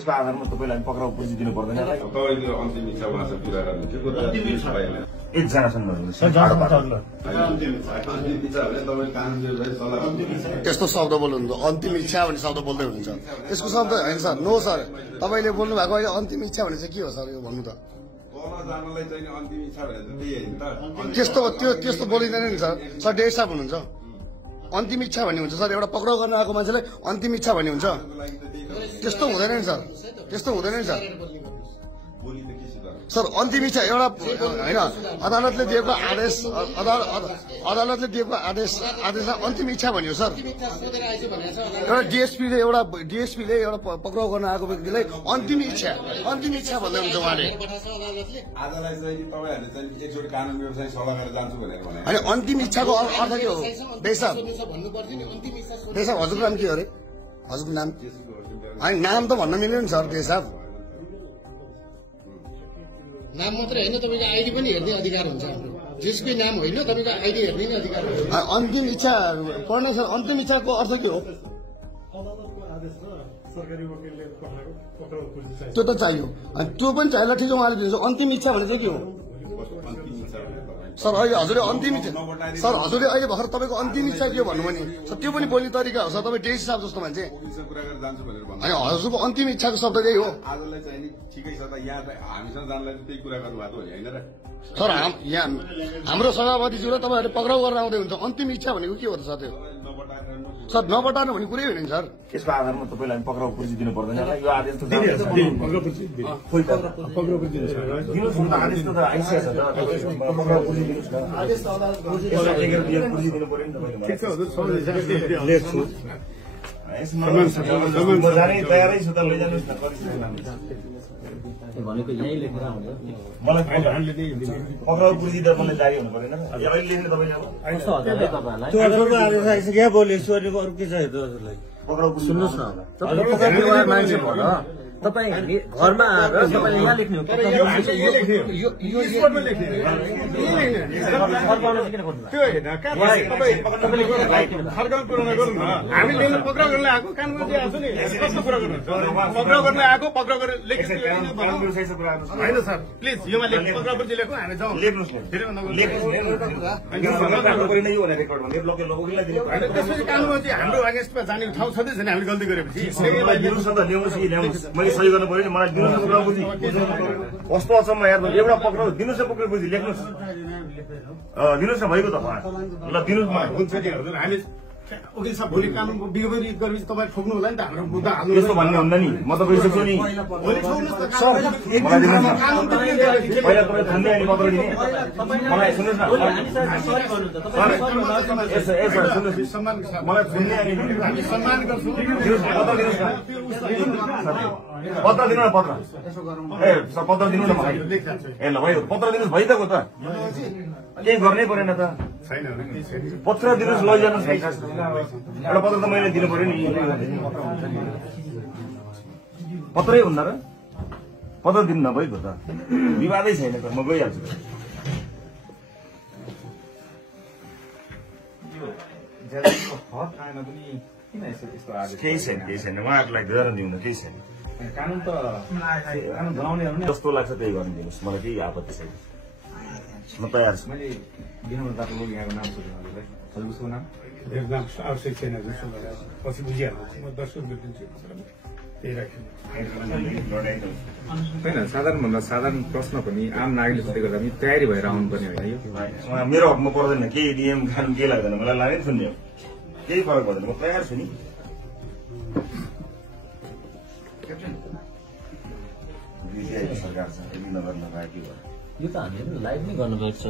त्यसको आधारमा तपाईलाई पक्राउ पुर्जी दिनु पर्दैन तपाईको अन्तिम इच्छा उहाँसँग कुरा गर्ने के कुरा एकजना सुन्नुहुन्छ त्यस्तो शब्द बोल्नुहुन्छ अन्तिम इच्छा भन्ने शब्द बोल्दै हुनुहुन्छ त्यसको शब्द होइन सर नो सर तपाईँले बोल्नु भएको अहिले अन्तिम इच्छा भने चाहिँ के हो सर यो भन्नु त त्यस्तो बोलिँदैन नि सर सर डेढ साहब हुनुहुन्छ अन्तिम इच्छा भन्ने हुन्छ सर एउटा पक्राउ गर्न आएको मान्छेलाई अन्तिम इच्छा भन्ने हुन्छ त्यस्तो हुँदैन नि सर त्यस्तो हुँदैन नि सर सर अन्तिम इच्छा एउटा होइन अदालतले दिएको आदेश अदालतले दिएको आदेशलाई अन्तिम इच्छा भन्यो सर एउटा डिएसपीले एउटा पक्राउ गर्न आएको व्यक्तिलाई अन्तिम इच्छा भन्दै हुन्छ उहाँले होइन अन्तिम इच्छाको अर्थ के हो देसाब हजुरको नाम के हो अरे हजुरको नाम होइन नाम त भन्न मिल्यो नि सर देसाब नाम मात्रै होइन तपाईँको आइडी पनि हेर्ने अधिकार हुन्छ जसकै नाम होइन तपाईँको आइडी हेर्ने नै अधिकार हुन्छ अन्तिम इच्छा पढ्न सर अन्तिम इच्छाको अर्थ के हो त्यो त चाहियो अनि त्यो पनि चाहिएला ठिक उहाँले दिन्छ अन्तिम इच्छा भने चाहिँ के हो सर अहिले हजुरले अन्तिम इच्छा सर हजुरले अहिले भर्खर तपाईँको अन्तिम इच्छा के हो भन्नुभयो नि सर त्यो पनि बोल्ने तरिका हो सर तपाईँ डेस साहब जस्तो मान्छे अनि हजुरको अन्तिम इच्छाको शब्द त्यही हो सर यहाँ हाम्रो सभापतिज्यूलाई तपाईँहरूले पक्राउ गरेर आउँदै हुन्छ अन्तिम इच्छा भनेको के हो त सर त्यो सर नबटार्नु भन्ने कुरै होइन सर त्यसको आधारमा तपाईलाई पक्राउ पुर्जी दिनु पर्दैन यो आदेश त आदेश त आइसकेको छ पक्राउ पुर्जी दिनुस् न आदेश त पुर्जी दिनु पर्यो नि तपाईँले तयारै छु त लैजानुस् न भनेको यही लेखेर आउँछ मलाई पक्राउ पुर्जी त मलाई जारी हुनु पर्दैन अहिले लेख्ने तपाईँले सुन्नुहोस् न मान्छे भन तपाईँ घरमा आएर तपाईँले यहाँ लेख्ने हो होइन सर प्लिज योमा लेख्नु पक्राउ पुर्जी लेख्नु हामी जाउँ त्यसपछि कानुनमा चाहिँ हाम्रो अगेन्स्टमा जाने ठाउँ छँदै छैन हामीले गल्ती गरेपछि सही गर्नु पर्यो नि मलाई दिनुहोस् न पक्राउ पुर्जी कस्तो अचम्म यार एउटा पक्राउ दिनुहोस् न पक्राउ पुर्जी लेख्नुहोस् दिनुहोस् न भइगयो त ल दिनुहोस् हामी वकिल साहब भोलि कानुन विपरीत गरेपछि तपाईँ ठोक्नु होला नि त हाम्रो मुद्दा हाल्नु यस्तो भन्ने हुँदा नि म त गइसक्छु नि पहिला तपाईँ थन्दै अनि पक्राउ दिने मलाई सुन्नुहोस् न मलाई सुन्ने अनि सम्मान गर्छौँ पत्र दिनु न पत्र ए पत्र दिनु न भाइ ए ल भयो पत्र दिनुहोस् भइदिएको त केही गर्नै परेन त पत्र दिनुहोस् लैजानुहोस् एउटा पत्र त मैले दिनु पर्यो नि पत्रै हुन्न र पत्र दिनु नभइगयो त विवादै छैन त म गइहाल्छु केही छैन उहाँहरूलाई गरेर दिउन केही छैन कानुन त कानुन बनाउने जस्तो लाग्छ त्यही गर्नु दिनुहोस् मलाई केही आपत्ति छैन म तयार छु मैले यहाँको नाम सोध्नु हजुरको नाम आवश्यक छैन पछि बुझिहाल्नु म दर्शक बुझिदिन्छु त्यही राख्छु होइन साधारणभन्दा साधारण प्रश्न पनि आम नागरिकले सोध्दै गर्दा पनि तयारी भएर आउनुपर्ने होइन यो मेरो हकमा पर्दैन केही नियम कानुन केही लाग्दैन मलाई लाग्दैन सुन्ने हो केही फरक पर्दैन म तयार छु नि सरकार छ नगर लगाएको यो त हामीले लाइभ नै गर्नुपर्छ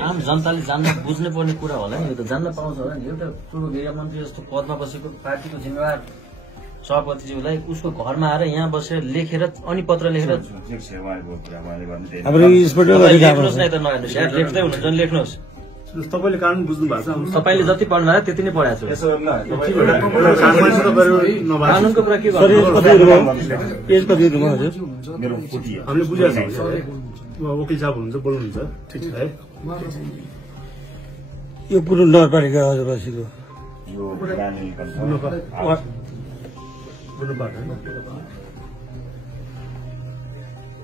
आम जनताले जान्न बुझ्नै पर्ने कुरा होला नि यो त जान्न पाउँछ होला नि एउटा पूर्व गृहमन्त्री जस्तो पदमा बसेको पार्टीको जिम्मेवार सभापतिज्यूलाई उसको घरमा आएर यहाँ बसेर लेखेर अनि पत्र लेखेर लेख्नुहोस् न त नहेर्नुहोस् यहाँ लेख्दै हुनुहुन्छ भने लेख्नुहोस् तपाईँले कानुन बुझ्नु भएको छ तपाईँले जति पढ्नु भएको त्यति नै पढाएको छु कानुनको कुरा के गर्नु हामीले बुझाएको छ वकिल साहब हुनुहुन्छ बोल्नुहुन्छ ठिक छ है यो पुरो नगरपालिका हजुर बसेको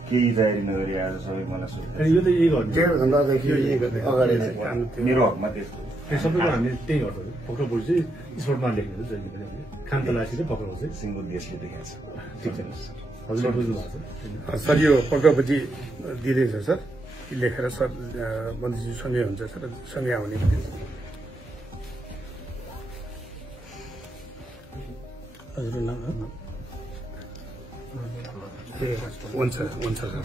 केही तयारी नगरी आज सबै मलाई सोध्छ यो त यही गर्नु 1.5 घण्टादेखि अगाडि मेरो हकमा त्यस्तो सबैको हामीले त्यही गर्छौँ पक्राउ पुलिस चाहिँ स्पोर्टमा लेख्नु जहिले पनि खान तलासी चाहिँ पक्राउ चाहिँ सिङ्गो देशले देखाएको छ ठिक छ हजुरले बुझ्नु भएको छ सर यो पक्राउपट्टि दिँदैछ सर लेखेर सर मन्त्रीजी सँगै हुन्छ सर सँगै आउने हजुर नाम हुन्छ हुन्छ सर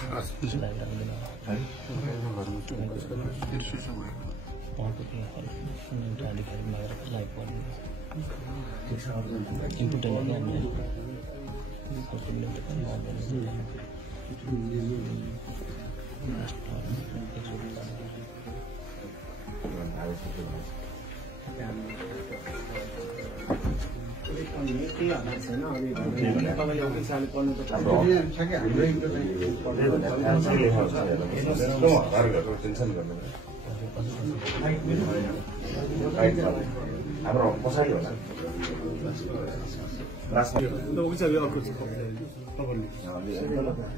हाम्रो कसरी होला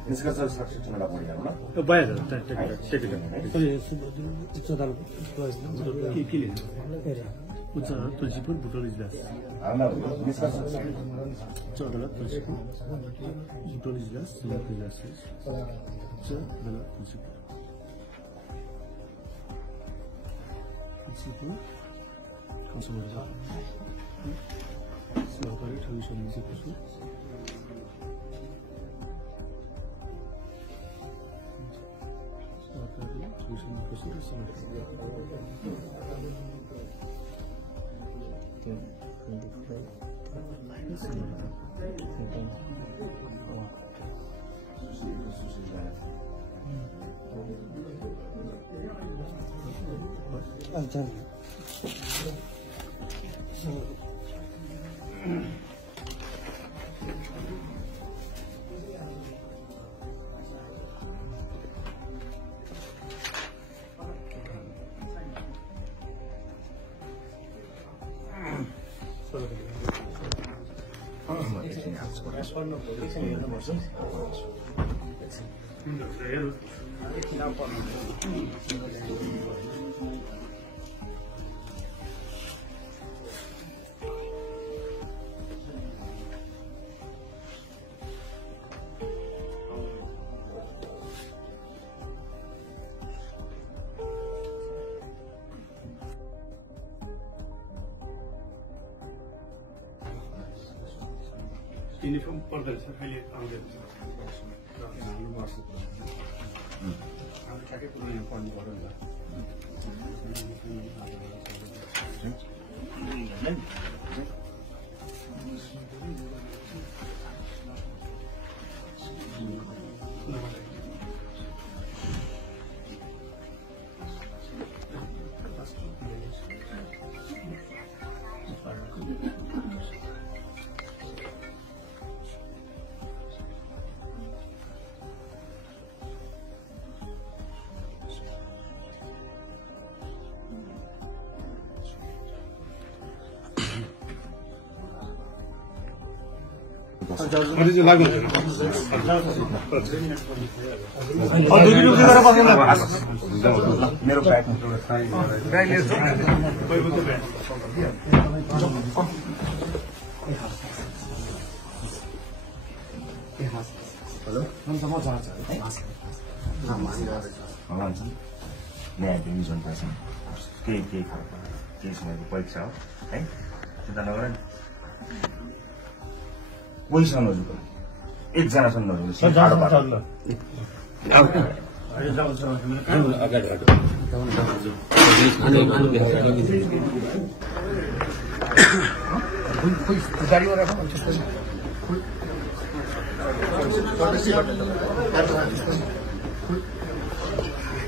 निष्कर्ष 67 वटा पढिहाल्नु उच्च तुलसीपुर बुटोल इजलास निष्कर्ष उच्च अदालत तुलसीपुर बुटोल इजलास जिल्ला इजलास उच्च अदालत तुलसीपुर सहकारी ठगी समितिको छु सहकारी ठगी समितिको छु युनिफर्म पर्दैन सर अहिले आउँदैन ठ्याक्कै कुरो यहाँ पढ्नु पर्यो नि मेरो ब्याग न्याय डिभिजन पर्छ केही समयको परीक्षा हो है चिन्ता नगर नि कोहीसँग नजुक एकजनासँग नजुक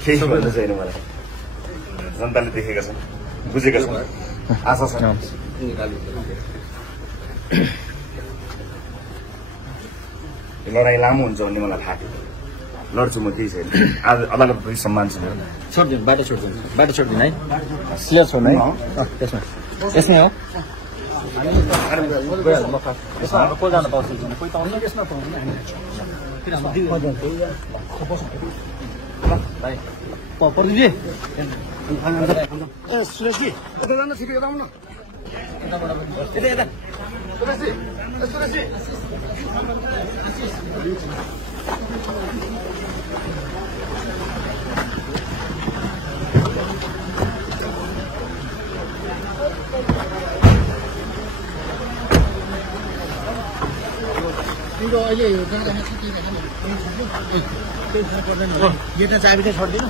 केही भन्नु छैन मलाई जनताले देखेका छन् बुझेका छन् आशा छ लडाइँ लामो हुन्छ भन्ने मलाई थाहा थियो लड्छु म केही छैन आज अदालत पनि सम्मान छ छोडिदिनु बाटो छोडिदिनु है क्लियर छोड्नु है त्यसमा यसमै हो यसमा को जान पाउँछ कोही त अन्य यसमा पाउँदैन प्रदीपजी ए सुरेशजी यता जानु छिटो यता आउनु न यता सुरेशजी सुरेशजी तिम्रो अहिले जाँदाखेरि के देखाउनु त्यो थाहा पर्दैन होला गेटमा चाबी चाहिँ छोड्दिनु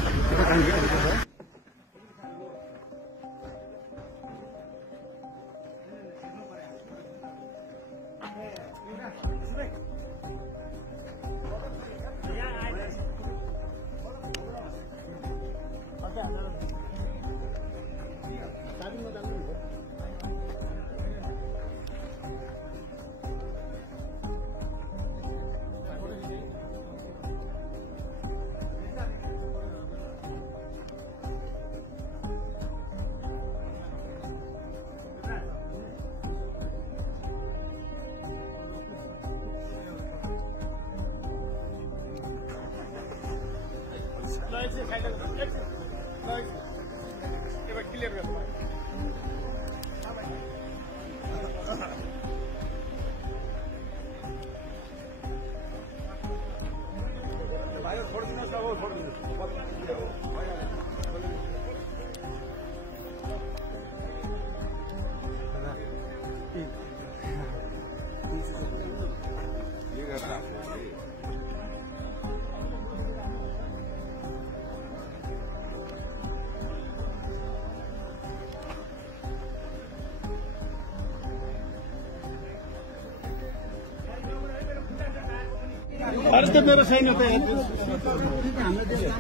अरे त मेरो साइन त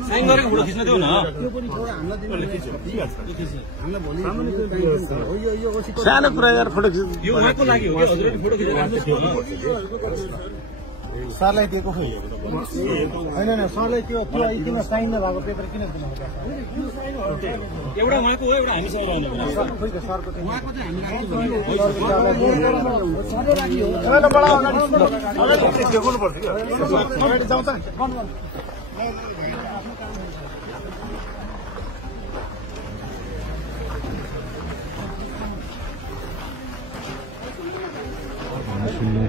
साइन गरेको फोटो खिच्न देऊ न सानो कुरा यार फोटो खिच्नु यो उहाँको लागि हो कि हजुरले फोटो खिचेर सरलाई दिएको खोइ होइन सरलाई त्यो किन साइन नभएको पेपर किन दिनुभएको एउटा उहाँको हो एउटा हामीसँग रहने सरको उहाँको चाहिँ हामी जाउँ त सुन्नु